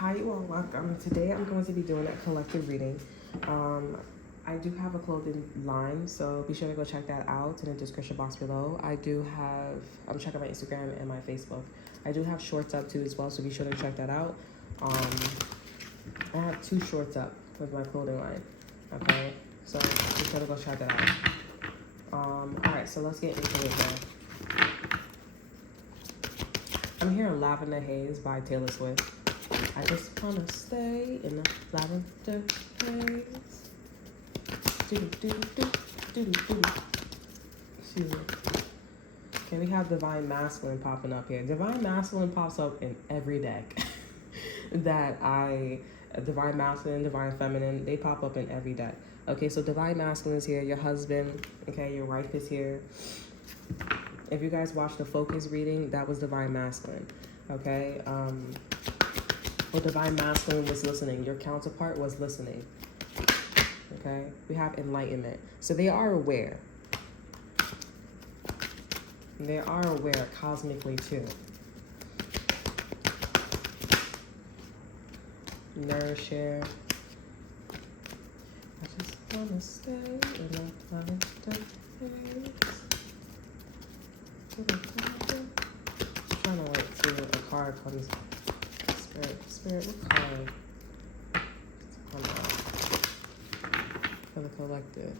Hi, you all. Welcome. Today I'm going to be doing a collective reading. I do have a clothing line, so be sure to go check that out in the description box below. I'm checking my Instagram and my Facebook. I do have shorts up too as well, so be sure to check that out. I have 2 shorts up with my clothing line. Okay, so be sure to go check that out. Alright, so let's get into it now. I'm hearing Lavender Haze by Taylor Swift. I just wanna stay in the lavender haze. Excuse me. Okay, we have Divine Masculine popping up here. Divine Masculine pops up in every deck Divine Masculine, Divine Feminine, they pop up in every deck. Okay, so Divine Masculine is here, your husband, okay, your wife is here. If you guys watched the focus reading, that was Divine Masculine, okay? Well, Divine Masculine was listening. Your counterpart was listening, okay? We have Enlightenment. So they are aware. They are aware cosmically too. Nourish here. I just wanna stay in the lavender haze. Just trying to wait till a card comes. Spirit, what card? Come out for the collective.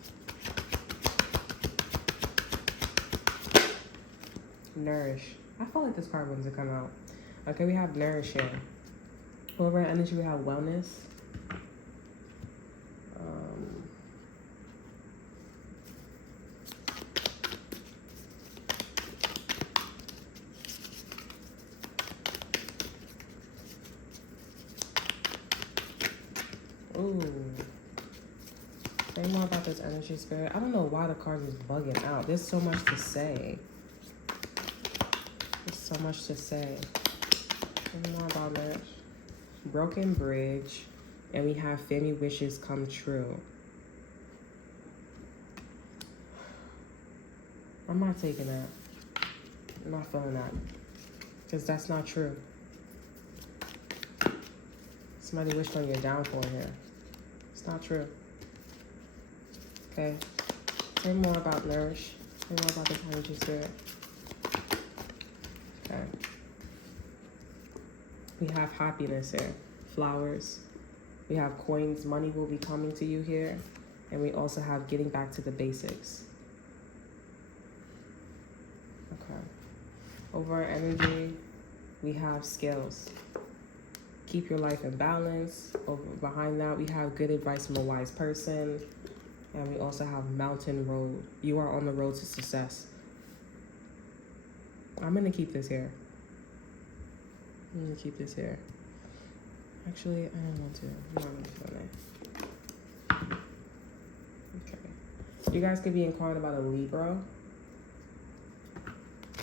Nourish. I feel like this card wants to come out. Okay, we have Nourish here. Over energy, we have Wellness. Ooh. Say more about this energy, Spirit. I don't know why the card is bugging out. There's so much to say. There's so much to say. Say more about marriage. Broken bridge. And we have family wishes come true. I'm not taking that. I'm not feeling that. Because that's not true. Somebody wished on your downfall here. It's not true. Okay. Say more about Nourish. Say more about this energy, Spirit. Okay. We have happiness here. Flowers. We have coins. Money will be coming to you here. And we also have getting back to the basics. Okay. Over energy, we have skills. Keep your life in balance. Over behind that, we have good advice from a wise person. And we also have mountain road. You are on the road to success. I'm going to keep this here. I'm going to keep this here. Actually, I don't want to. I'm not going to fill it. Okay. You guys could be inquiring about a Libra.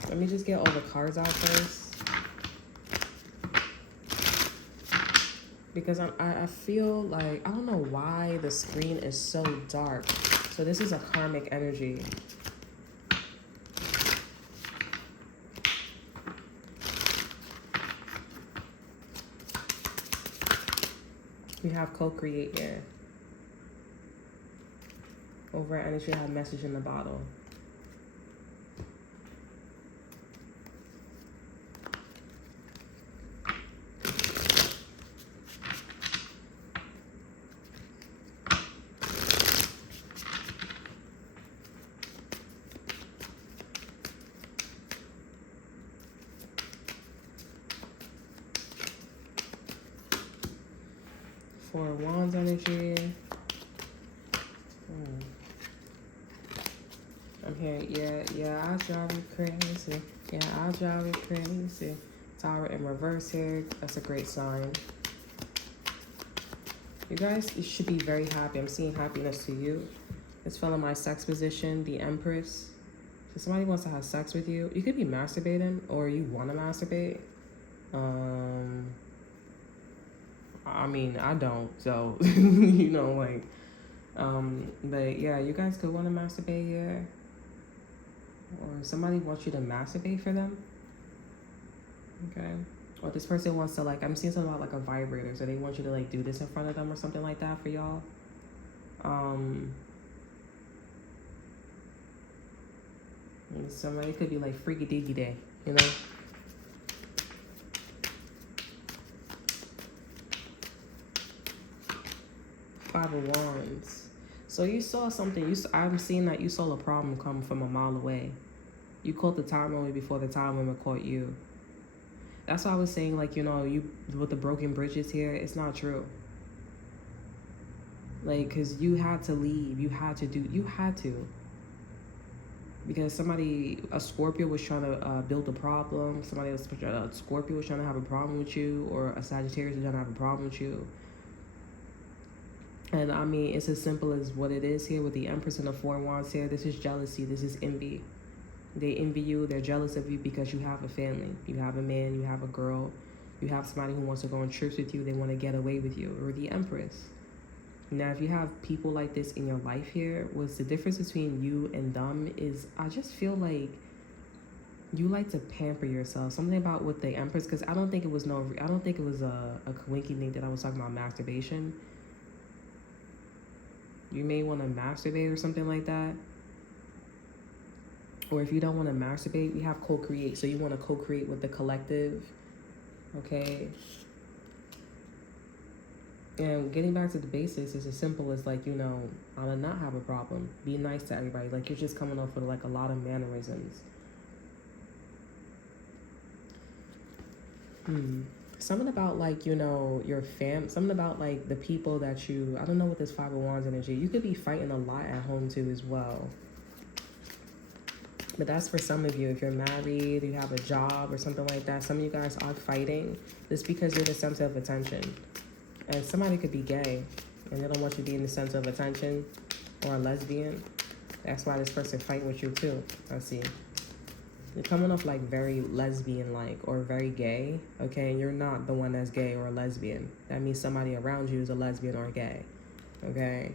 Let me just get all the cards out first. Because I feel like, I don't know why the screen is so dark. So this is a karmic energy. We have co-create here. Over energy, I have message in the bottle. Four of Wands energy. I'm hearing, yeah, I'll drive you crazy. Yeah, I'll drive you crazy. Tower in reverse here. That's a great sign. You guys should be very happy. I'm seeing happiness to you. It's filling my sex position, the Empress. So somebody wants to have sex with you. You could be masturbating or you want to masturbate. I mean, I don't, so, you know, like, but yeah, you guys could want to masturbate here. Or somebody wants you to masturbate for them. Okay. Or this person wants to like, I'm seeing something about like a vibrator, so they want you to like do this in front of them or something like that for y'all. Somebody could be like freaky deaky day, you know. Five of Wands. So you saw something. I'm seeing that you saw a problem come from a mile away. You caught the time only before the time woman caught you. That's why I was saying, like, you know, you with the broken bridges here, it's not true. Like, because you had to leave. You had to. Because somebody, a Scorpio was trying to build a problem. A Scorpio was trying to have a problem with you, or a Sagittarius was trying to have a problem with you. And I mean, it's as simple as what it is here with the Empress and the Four Wands here. This is jealousy. This is envy. They envy you. They're jealous of you because you have a family. You have a man. You have a girl. You have somebody who wants to go on trips with you. They want to get away with you. Or the Empress. Now, if you have people like this in your life here, what's the difference between you and them is I just feel like you like to pamper yourself. Something about with the Empress, because I don't think it was a coinky thing that I was talking about masturbation. You may want to masturbate or something like that. Or if you don't want to masturbate, we have co-create. So you want to co-create with the collective. Okay. And getting back to the basics is as simple as, like, you know, I'll not have a problem. Be nice to everybody. Like, you're just coming off with like a lot of mannerisms. Something about, like, you know, your something about like the people that I don't know what this Five of Wands energy. You could be fighting a lot at home too as well. But that's for some of you. If you're married, you have a job or something like that, some of you guys are fighting. It's because you're the center of attention. And somebody could be gay and they don't want you to be in the center of attention, or a lesbian. That's why this person fighting with you too. I see. You're coming off like very lesbian-like or very gay, okay? And you're not the one that's gay or a lesbian. That means somebody around you is a lesbian or gay, okay?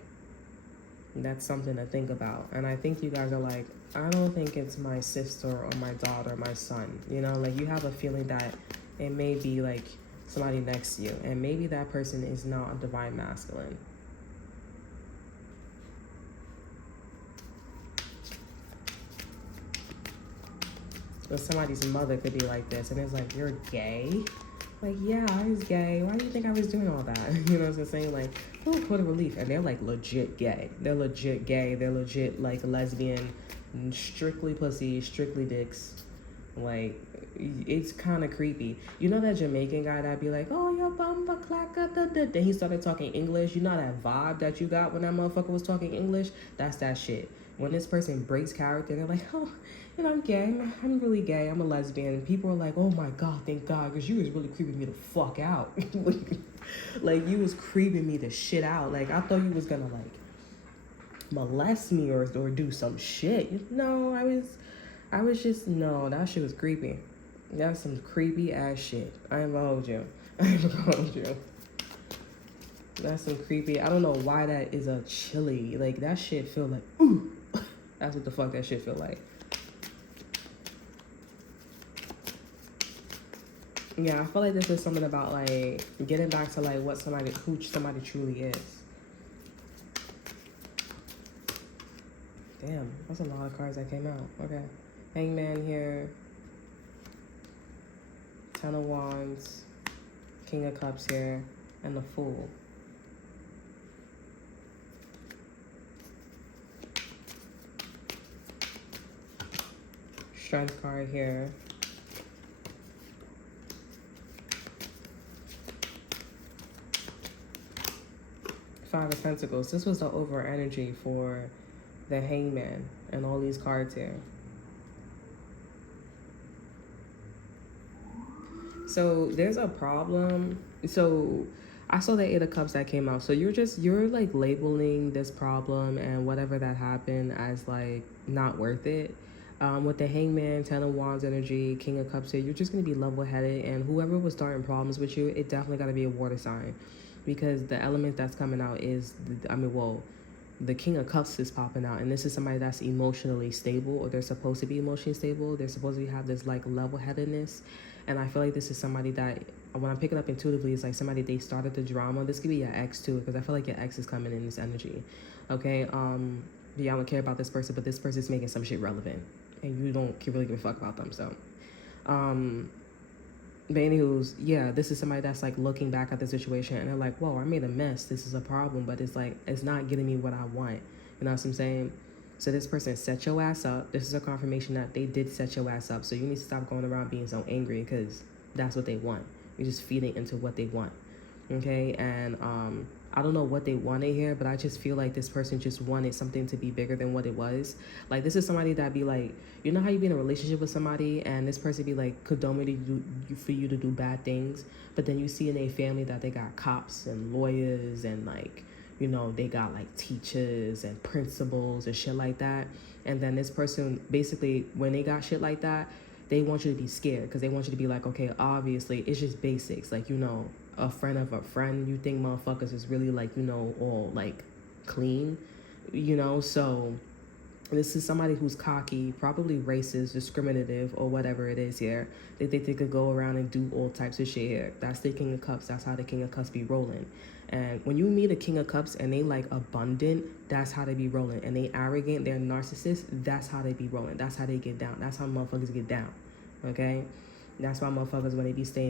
And that's something to think about. And I think you guys are like, I don't think it's my sister or my daughter or my son. You know, like you have a feeling that it may be like somebody next to you. And maybe that person is not a divine masculine. But somebody's mother could be like this, and it's like, you're gay? Like, yeah, I was gay. Why do you think I was doing all that? You know what I'm saying? Like, oh, what a relief. And they're like legit gay. They're legit gay. They're legit like lesbian, strictly pussy, strictly dicks. Like, it's kind of creepy. You know that Jamaican guy that'd be like, oh, your bumper clacker, da da. Then he started talking English. You know that vibe that you got when that motherfucker was talking English? That's that shit. When this person breaks character, they're like, oh, you know, I'm gay. I'm really gay. I'm a lesbian. And people are like, oh my God, thank God, because you was really creeping me the fuck out. Like, you was creeping me the shit out. Like, I thought you was gonna like molest me or do some shit. No, I was just, no, that shit was creepy. That's some creepy ass shit. I ain't gonna hold you. That's some creepy. I don't know why that is a chilly. Like, that shit feel like, ooh. That's what the fuck that shit feel like. Yeah, I feel like this is something about like getting back to like who somebody truly is. Damn, that's a lot of cards that came out. Okay. Hangman here. Ten of Wands. King of Cups here. And the Fool. Strength card here. Five of Pentacles. This was the over energy for the Hangman and all these cards here. So there's a problem. So I saw the Eight of Cups that came out. So you're like labeling this problem and whatever that happened as like not worth it. With the Hangman, Ten of Wands energy, King of Cups here, you're just going to be level-headed, and whoever was starting problems with you, it definitely got to be a water sign, because the element that's coming out is, the King of Cups is popping out, and this is somebody that's emotionally stable, or they're supposed to be emotionally stable. They're supposed to have this like level-headedness, And I feel like this is somebody that, when I'm picking up intuitively, it's like somebody, they started the drama. This could be your ex too, because I feel like your ex is coming in this energy. Okay, y'all don't care about this person, but this person's making some shit relevant, and you don't really give a fuck about them. So, but anywho's, yeah, this is somebody that's like looking back at the situation and they're like, whoa, I made a mess. This is a problem, but it's like, it's not getting me what I want. You know what I'm saying? So this person set your ass up. This is a confirmation that they did set your ass up. So you need to stop going around being so angry, because that's what they want. You're just feeding into what they want. Okay? And I don't know what they wanted here, but I just feel like this person just wanted something to be bigger than what it was. Like, this is somebody that be like, you know how you be in a relationship with somebody and this person be like condoning for you to do bad things, but then you see in a family that they got cops and lawyers and like, you know, they got like teachers and principals and shit like that. And then this person, basically, when they got shit like that, they want you to be scared, because they want you to be like, okay, obviously, it's just basics. Like, you know, a friend of a friend, you think motherfuckers is really like, you know, all like clean, you know? So this is somebody who's cocky, probably racist, discriminative, or whatever it is here. They think they could go around and do all types of shit here. That's the King of Cups. That's how the King of Cups be rolling. And when you meet a King of Cups and they like abundant, that's how they be rolling. And they arrogant, they're narcissists, that's how they be rolling. That's how they get down. That's how motherfuckers get down. Okay? That's why motherfuckers, when they stay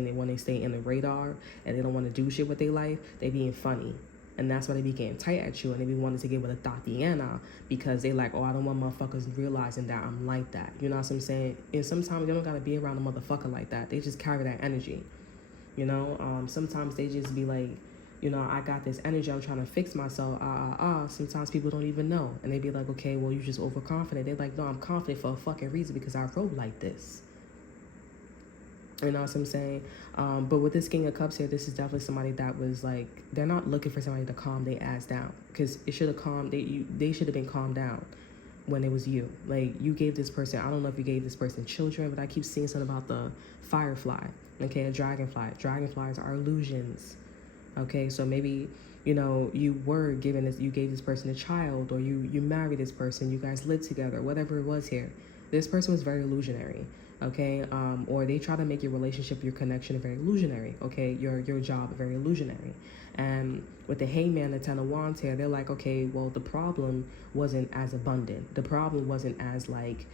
in the radar and they don't want to do shit with their life, they being funny. And that's why they be getting tight at you and they be wanting to get with a Tatiana, because they like, oh, I don't want motherfuckers realizing that I'm like that. You know what I'm saying? And sometimes they don't gotta be around a motherfucker like that. They just carry that energy. You know, sometimes they just be like, you know, I got this energy, I'm trying to fix myself. Sometimes people don't even know. And they be like, okay, well, you're just overconfident. They're like, no, I'm confident for a fucking reason, because I wrote like this. You know what I'm saying? But with this King of Cups here, this is definitely somebody that was like, they're not looking for somebody to calm their ass down, because it should have calmed, they should have been calmed down when it was you. Like, you gave this person, I don't know if you gave this person children, but I keep seeing something about the firefly, okay, a dragonfly. Dragonflies are illusions, okay? So maybe, you know, you gave this person a child, or you married this person, you guys lived together, whatever it was here. This person was very illusionary. Okay, or they try to make your relationship, your connection very illusionary, okay, your job very illusionary. And with the Hangman, the Ten of Wands here, they're like, okay, well, the problem wasn't as abundant. The problem wasn't as like,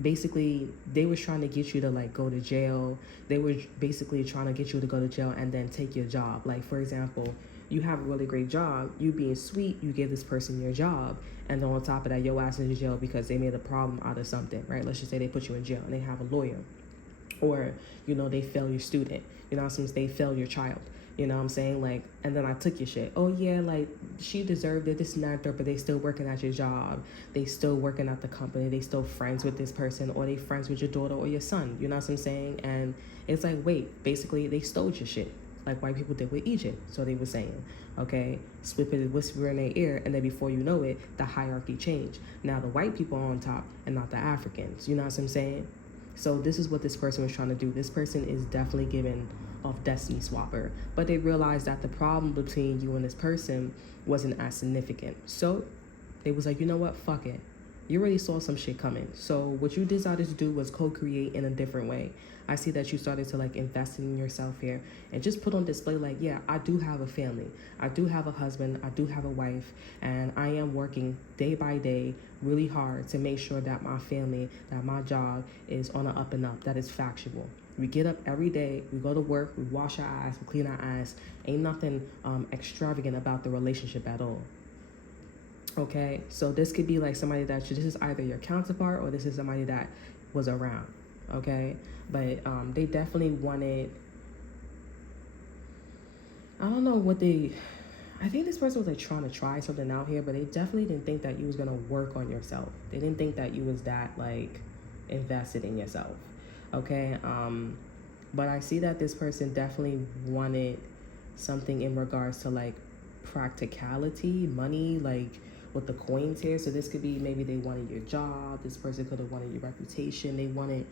basically, they was trying to get you to like go to jail. They were basically trying to get you to go to jail and then take your job. Like, for example, you have a really great job, you being sweet, you give this person your job, and then on top of that, your ass is in jail because they made a problem out of something, right? Let's just say they put you in jail and they have a lawyer, or, you know, they fail your student, you know, since they fail your child, you know what I'm saying? Like, and then I took your shit. Oh yeah, like, she deserved it, this and that, but they still working at your job, they still working at the company, they still friends with this person, or they friends with your daughter or your son, you know what I'm saying? And it's like, wait, basically they stole your shit, like white people did with Egypt. So they were saying, okay, whisper in their ear, and then before you know it, the hierarchy changed. Now the white people are on top and not the Africans. You know what I'm saying? So this is what this person was trying to do. This person is definitely giving off Destiny Swapper, but they realized that the problem between you and this person wasn't as significant. So they was like, you know what, fuck it. You already saw some shit coming. So what you decided to do was co-create in a different way. I see that you started to like invest in yourself here and just put on display like, yeah, I do have a family. I do have a husband. I do have a wife. And I am working day by day really hard to make sure that my family, that my job is on an up and up, that is factual. We get up every day, we go to work, we wash our ass, we clean our ass. Ain't nothing extravagant about the relationship at all. Okay, so this could be like somebody that this is either your counterpart or this is somebody that was around. Okay, but they definitely wanted, I don't know what I think this person was like trying to try something out here, but they definitely didn't think that you was gonna work on yourself. They didn't think that you was that like invested in yourself. Okay, but I see that this person definitely wanted something in regards to like practicality, money, like with the coins here. So this could be maybe they wanted your job. This person could have wanted your reputation. They wanted,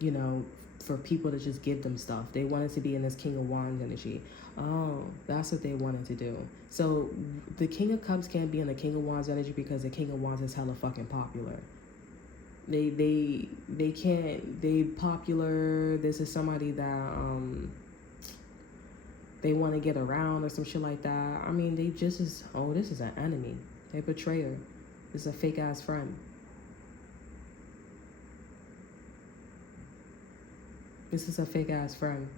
you know, for people to just give them stuff. They wanted to be in this King of Wands energy. Oh, that's what they wanted to do. So the King of Cups can't be in the King of Wands energy because the King of Wands is hella fucking popular. They popular. This is somebody that they want to get around or some shit like that. I mean, they just is, oh, this is an enemy. They betrayer. This is a fake ass friend. This is a fake ass friend.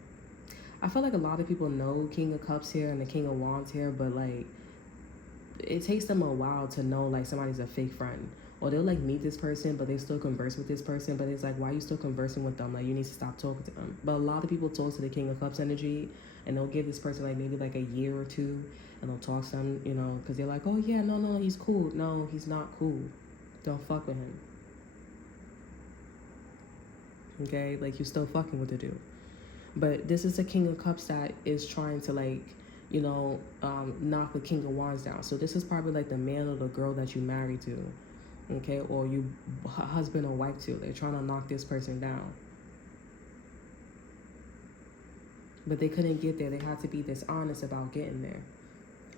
I feel like a lot of people know King of Cups here and the King of Wands here, but like it takes them a while to know like somebody's a fake friend. Or they'll like meet this person, but they still converse with this person. But it's like, why are you still conversing with them? Like, you need to stop talking to them. But a lot of people talk to the King of Cups energy, and they'll give this person like maybe like a year or two, and they'll talk to them, you know, because they're like, oh yeah, no, he's cool. No, he's not cool. Don't fuck with him. Okay, like you're still fucking with the dude. But this is a King of Cups that is trying to like, you know, knock the King of Wands down. So this is probably like the man or the girl that you married to. Okay, or you husband or wife to. They're trying to knock this person down, but they couldn't get there. They had to be dishonest about getting there.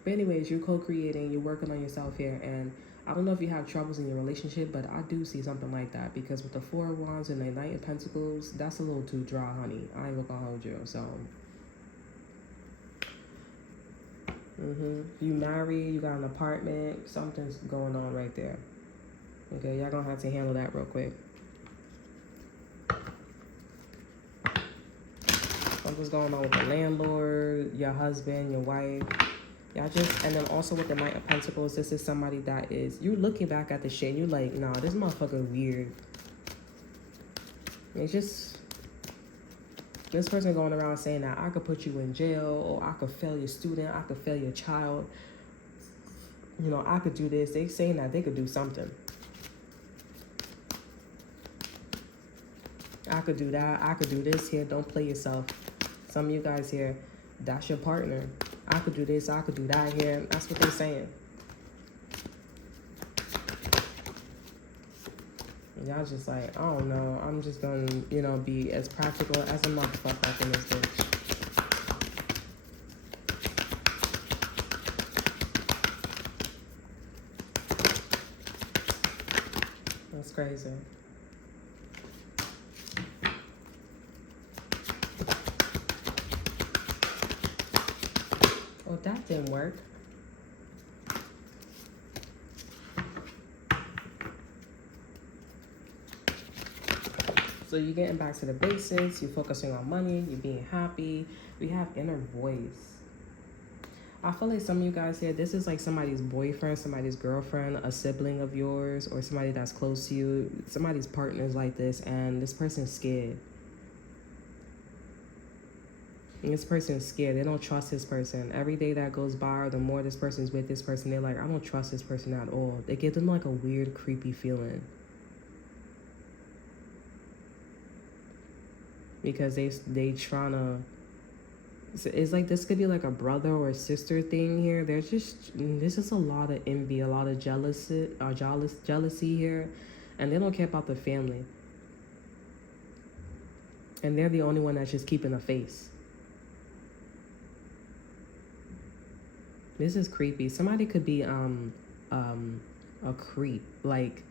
But anyways, you're co-creating, you're working on yourself here, and I don't know if you have troubles in your relationship, but I do see something like that, because with the Four of Wands and the Knight of Pentacles, that's a little too dry, honey. I ain't gonna hold you. So you married, you got an apartment, something's going on right there. Okay, y'all gonna have to handle that real quick. Something's going on with the landlord, your husband, your wife. Y'all just, and then also with the Knight of Pentacles, this is somebody that is, you're looking back at the shit and you're like, nah, this motherfucker weird. It's just, this person going around saying that I could put you in jail, or I could fail your student, I could fail your child. You know, I could do this. They saying that they could do something. I could do that. I could do this here. Don't play yourself. Some of you guys here, that's your partner. I could do this. I could do that here. That's what they're saying. Y'all just like, I don't know. I'm just going to, you know, be as practical as a motherfucker up in this bitch. That's crazy. Well, that didn't work. So you're getting back to the basics. You're focusing on money. You're being happy. We have inner voice. I feel like some of you guys here, this is like somebody's boyfriend, somebody's girlfriend, a sibling of yours, or somebody that's close to you. Somebody's partner's like this, and this person's scared. And this person's scared. They don't trust this person. Every day that goes by, or the more this person's with this person, they're like, I don't trust this person at all. They give them like a weird, creepy feeling. Because they trying to, it's like this could be like a brother or a sister thing here. There's just a lot of envy, a lot of jealousy here, and they don't care about the family. And they're the only one that's just keeping a face. This is creepy. Somebody could be a creep. Like,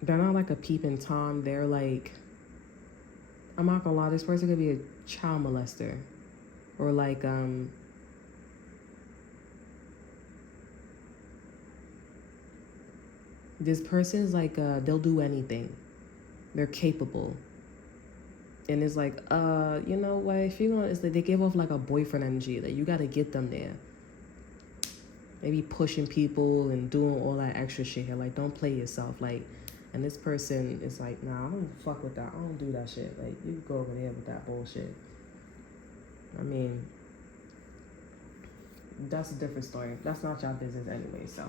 they're not like a peeping Tom. They're like, I'm not gonna lie, this person could be a child molester. Or like, this person is like, they'll do anything. They're capable. And it's like, you know what, if you're gonna, it's like they give off like a boyfriend energy. Like, you gotta get them there. Maybe pushing people and doing all that extra shit here. Like, don't play yourself. Like, and this person is like, nah, I don't fuck with that. I don't do that shit. Like, you go over there with that bullshit. I mean, that's a different story. That's not your business anyway, so.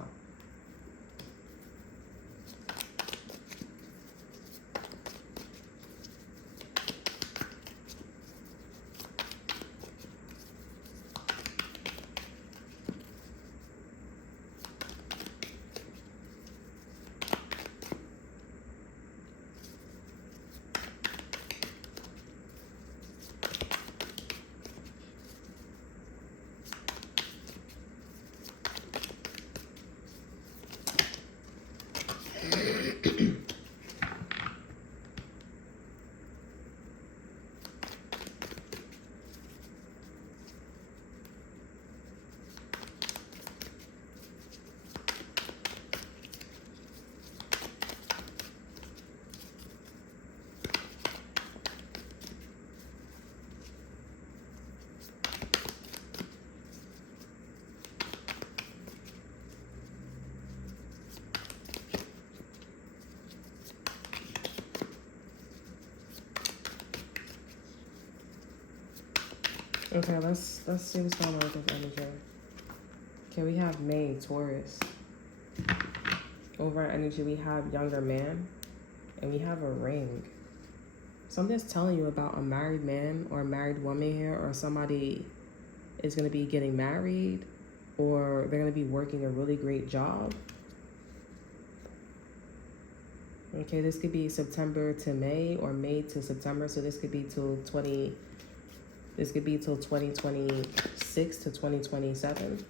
Okay, let's see what's going on with this energy. Okay, we have May, Taurus. Over our energy, we have younger man, and we have a ring. Something's telling you about a married man or a married woman here, or somebody is going to be getting married, or they're going to be working a really great job. Okay, this could be September to May or May to September, so this could be till 2026 to 2027.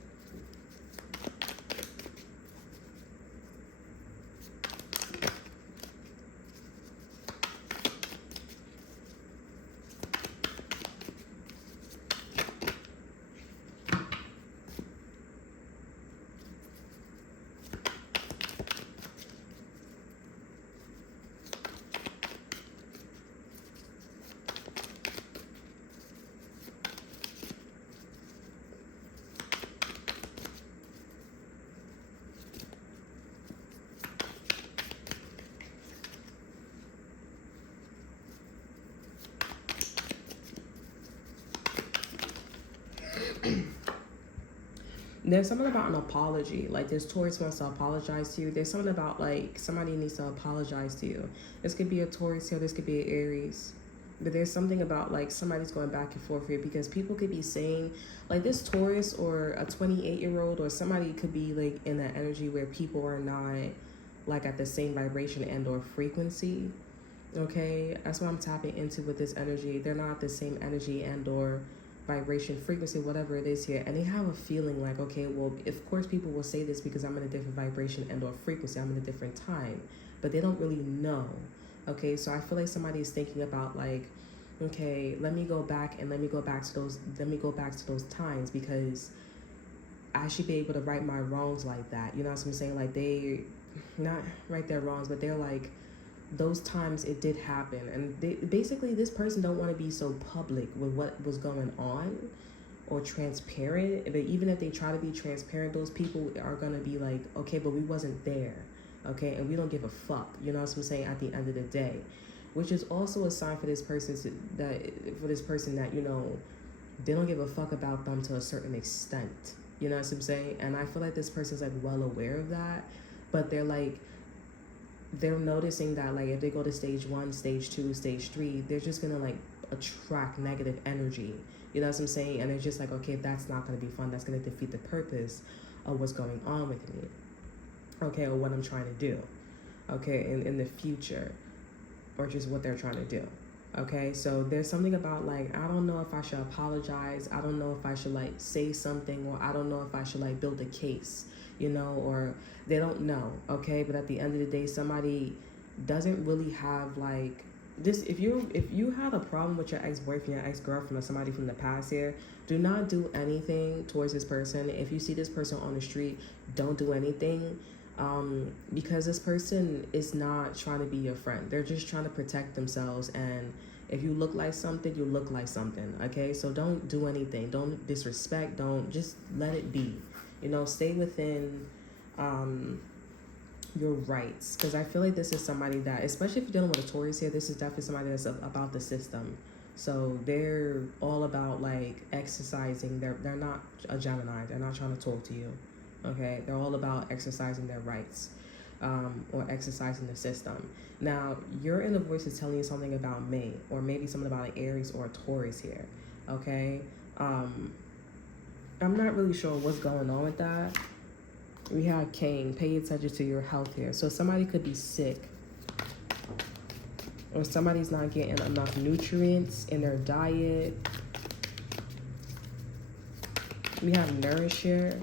There's something about an apology. Like this Taurus wants to apologize to you. There's something about like somebody needs to apologize to you. This could be a Taurus here. This could be an Aries. But there's something about like somebody's going back and forth here because people could be saying like this Taurus or a 28-year-old or somebody could be like in that energy where people are not like at the same vibration and or frequency. Okay, that's what I'm tapping into with this energy. They're not the same energy and or vibration, frequency, whatever it is here, and they have a feeling like, okay, well, of course people will say this because I'm in a different vibration and or frequency, I'm in a different time, but they don't really know. Okay, so I feel like somebody is thinking about like, okay, let me go back to those times because I should be able to right my wrongs like that. You know what I'm saying? Like they not right their wrongs, but they're like, those times it did happen, and basically this person don't want to be so public with what was going on or transparent, but even if they try to be transparent, those people are going to be like, okay, but we wasn't there, okay, and we don't give a fuck, you know what I'm saying, at the end of the day, which is also a sign for this person that you know, they don't give a fuck about them to a certain extent, you know what I'm saying. And I feel like this person's like well aware of that, but they're noticing that like if they go to stage 1, stage 2, stage 3, they're just gonna like attract negative energy, you know what I'm saying. And they're just like, okay, that's not gonna be fun, that's gonna defeat the purpose of what's going on with me, okay, or what I'm trying to do, okay, in the future, or just what they're trying to do. Okay, so there's something about like, I don't know if I should apologize, I don't know if I should like say something, or I don't know if I should like build a case, you know, or they don't know, okay. But at the end of the day, somebody doesn't really have like this. If you had a problem with your ex-boyfriend, your ex-girlfriend, or somebody from the past here, do not do anything towards this person. If you see this person on the street, don't do anything, because this person is not trying to be your friend. They're just trying to protect themselves, and if you look like something, you look like something, okay. So don't do anything, don't disrespect, don't, just let it be, you know, stay within your rights, because I feel like this is somebody that, especially if you're dealing with a Taurus here, this is definitely somebody that's about the system. So they're all about like exercising they're not a Gemini, they're not trying to talk to you, okay. They're all about exercising their rights, or exercising the system. Now your inner voice is telling you something about May, or maybe something about an Aries or a Taurus here, okay. I'm not really sure what's going on with that. We have Cain, pay attention to your health here. So somebody could be sick, or somebody's not getting enough nutrients in their diet. We have nourish here,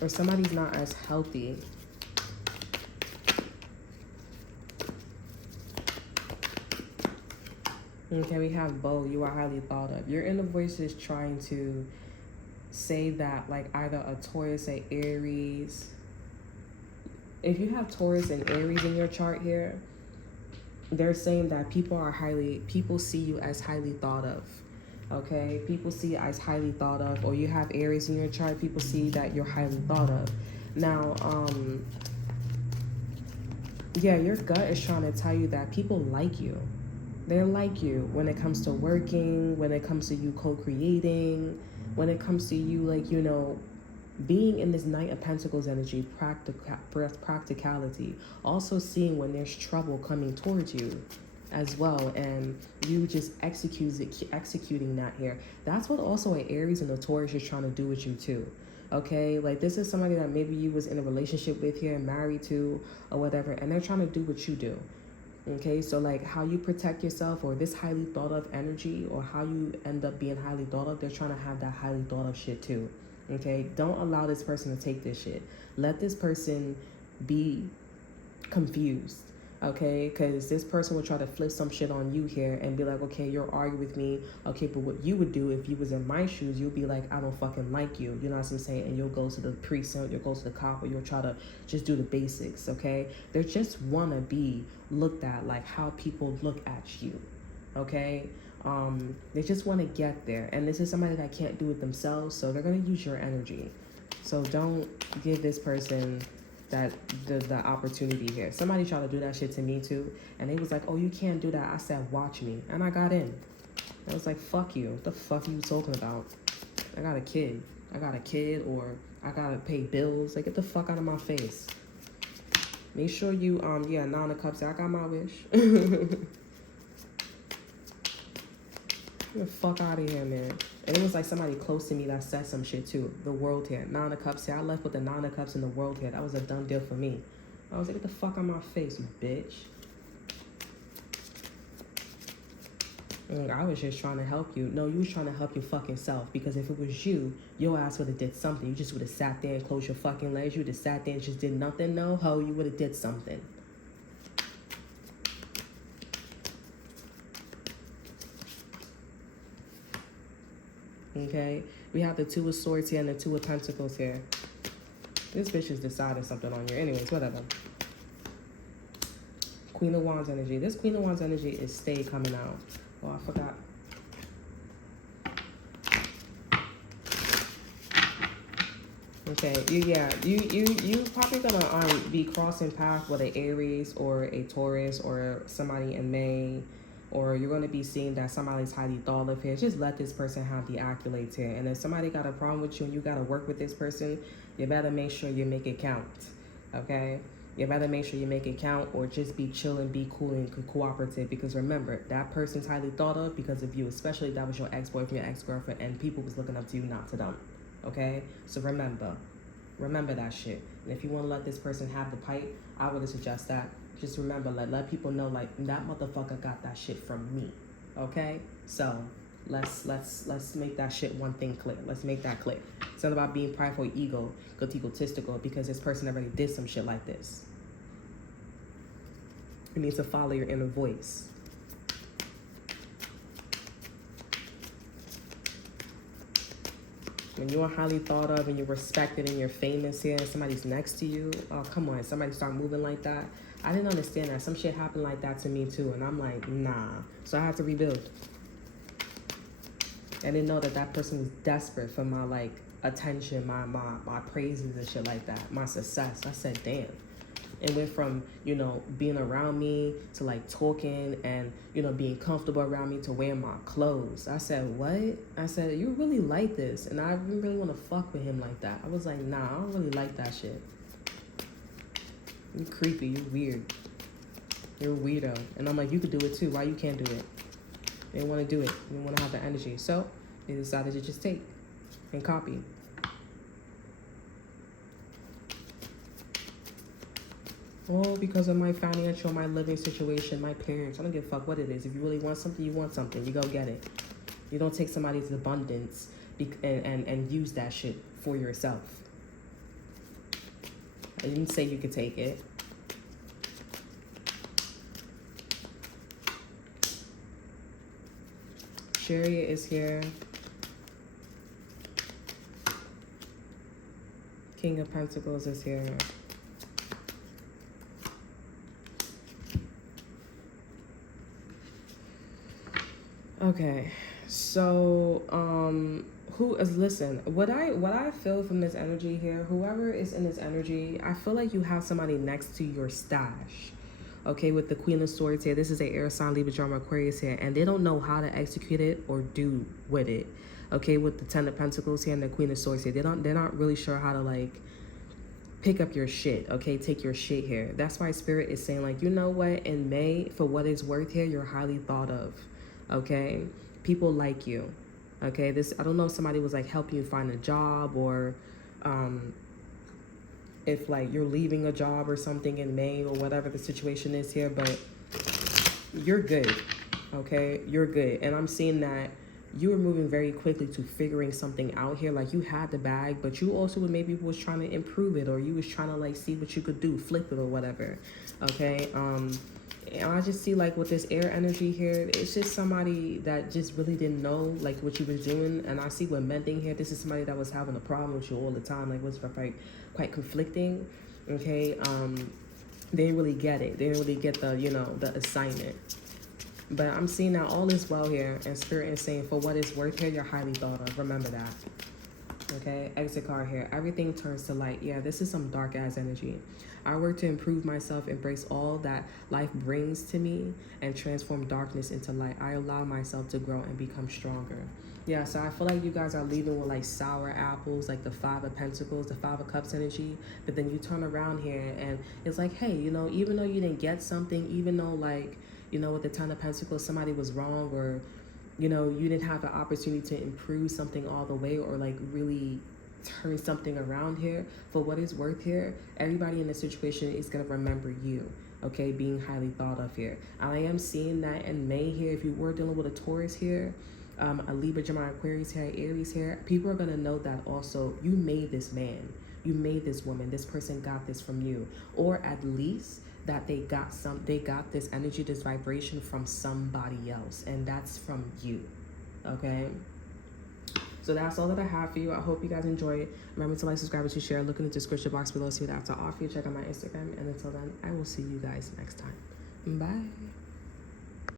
or somebody's not as healthy. Okay, we have Bo, you are highly thought of. Your inner voice is trying to say that like either a Taurus, a Aries. If you have Taurus and Aries in your chart here, they're saying that people see you as highly thought of, okay. People see you as highly thought of. Or you have Aries in your chart, people see that you're highly thought of. Now yeah, your gut is trying to tell you that people like you. They're like you when it comes to working, when it comes to you co-creating, when it comes to you, like, you know, being in this Knight of Pentacles energy, practicality, also seeing when there's trouble coming towards you as well, and you just executing that here. That's what also an Aries and a Taurus is trying to do with you too. Okay, like this is somebody that maybe you was in a relationship with here, married to, or whatever, and they're trying to do what you do. Okay, so like how you protect yourself, or this highly thought of energy, or how you end up being highly thought of, they're trying to have that highly thought of shit too. Okay, don't allow this person to take this shit. Let this person be confused. Okay, because this person will try to flip some shit on you here and be like, okay, you're arguing with me. Okay, but what you would do if you was in my shoes, you'll be like, I don't fucking like you. You know what I'm saying? And you'll go to the precinct, you'll go to the cop, or you'll try to just do the basics. Okay, they just want to be looked at like how people look at you. Okay, they just want to get there, and this is somebody that can't do it themselves, so they're going to use your energy. So don't give this person that the opportunity here. Somebody tried to do that shit to me too, and they was like, oh, you can't do that. I said, watch me, and I got in. I was like, fuck you. What the fuck are you talking about? I got a kid, or I gotta pay bills. Like, get the fuck out of my face. Make sure you yeah, Nine of Cups, I got my wish. Get the fuck out of here, man. And it was like somebody close to me that said some shit too. The World here. Nine of Cups here. I left with the Nine of Cups in the World here. That was a done deal for me. I was like, get the fuck out of my face, you bitch. I was just trying to help you. No, you was trying to help your fucking self. Because if it was you, your ass would have did something. You just would have sat there and closed your fucking legs. You would have sat there and just did nothing. No, ho, you would have did something. Okay, we have the Two of Swords here and the Two of Pentacles here. This bitch is deciding something on you. Anyways, whatever. Queen of Wands energy. This Queen of Wands energy is stay coming out. Oh, I forgot. Okay, you probably gonna be crossing path with an Aries or a Taurus or somebody in May. Or you're going to be seeing that somebody's highly thought of here. Just let this person have the accolades here. And if somebody got a problem with you and you got to work with this person, you better make sure you make it count. Okay? You better make sure you make it count, or just be chill and be cool and cooperative. Because remember, that person's highly thought of because of you. Especially if that was your ex-boyfriend, your ex-girlfriend, and people was looking up to you, not to them. Okay? So remember that shit. And if you want to let this person have the pipe, I would suggest that. Just remember, let people know, like, that motherfucker got that shit from me. Okay? So let's make that shit one thing clear. Let's make that clear. It's not about being prideful, egotistical, because this person already did some shit like this. You need to follow your inner voice. When you're highly thought of and you're respected and you're famous here and somebody's next to you, oh, come on, somebody start moving like that. I didn't understand that. Some shit happened like that to me too, and I'm like, nah. So I had to rebuild. I didn't know that person was desperate for my, like, attention, my praises and shit like that, my success. I said, damn. It went from, you know, being around me to, like, talking and, you know, being comfortable around me to wearing my clothes. I said, what? I said, you really like this? And I didn't really want to fuck with him like that. I was like, nah, I don't really like that shit. You creepy, you weird. You're a weirdo. And I'm like, you could do it too. Why you can't do it? They didn't want to do it. They didn't want to have the energy. So they decided to just take and copy. Oh, because of my financial, my living situation, my parents. I don't give a fuck what it is. If you really want something, you want something. You go get it. You don't take somebody's abundance and use that shit for yourself. I didn't say you could take it. Chariot is here. King of Pentacles is here. Okay, so listen, what I feel from this energy here, whoever is in this energy, I feel like you have somebody next to your stash. Okay, with the Queen of Swords here, this is a air sign, Libra, Gemini, Aquarius here, and they don't know how to execute it or do with it. Okay, with the Ten of Pentacles here and the Queen of Swords here, they're not really sure how to like pick up your shit. Okay, take your shit here. That's why Spirit is saying, like, you know what, in May, for what it's worth here, you're highly thought of. Okay, people like you. Okay, this, I don't know if somebody was like helping you find a job, or if like you're leaving a job or something in May, or whatever the situation is here, but you're good. Okay, you're good. And I'm seeing that you were moving very quickly to figuring something out here. Like, you had the bag, but you also maybe was trying to improve it, or you was trying to like see what you could do, flip it or whatever. Okay, and I just see like with this air energy here, it's just somebody that just really didn't know like what you was doing. And I see with mending here, this is somebody that was having a problem with you all the time, like was quite conflicting. Okay, they didn't really get it. They didn't really get the, you know, the assignment. But I'm seeing that all is well here, and Spirit is saying, for what it's worth here, you're highly thought of. Remember that. Okay, exit card here. Everything turns to light. Yeah, this is some dark ass energy. I work to improve myself, embrace all that life brings to me, and transform darkness into light. I allow myself to grow and become stronger. Yeah, so I feel like you guys are leaving with like sour apples, like the Five of Pentacles, the Five of Cups energy. But then you turn around here and it's like, hey, you know, even though you didn't get something, even though like, you know, with the Ten of Pentacles, somebody was wrong, or, you know, you didn't have the opportunity to improve something all the way, or like really turn something around here, for what it's worth here, everybody in this situation is going to remember you. Okay, being highly thought of here. And I am seeing that in May here, if you were dealing with a Taurus here, a Libra, Gemini, Aquarius here, Aries here, people are going to know that also you made this man, you made this woman, this person got this from you, or at least that they got this energy, this vibration from somebody else, and that's from you. Okay, so that's all that I have for you. I hope you guys enjoy it. Remember to like, subscribe, and to share. Look in the description box below, see what I have to offer you. Check out my Instagram, and until then, I will see you guys next time. Bye.